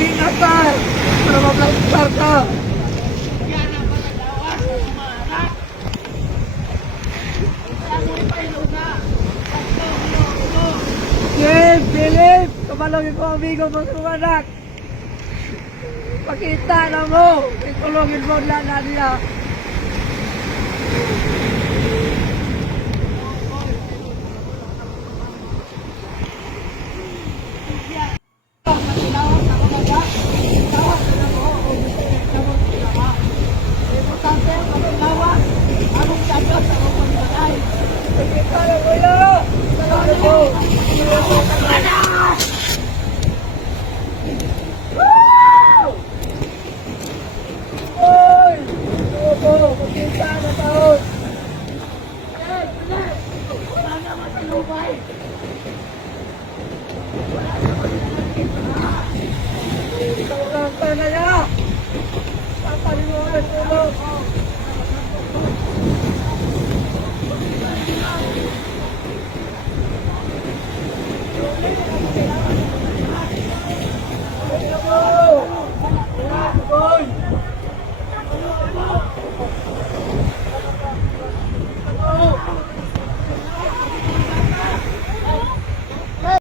ingatan para maplastar ka. Philip, kamalogin ko ang amigo mo sa anak. Pakita na mo, itulungin mo na niya. Tawag ka na niya! Papanin mo ang tulong!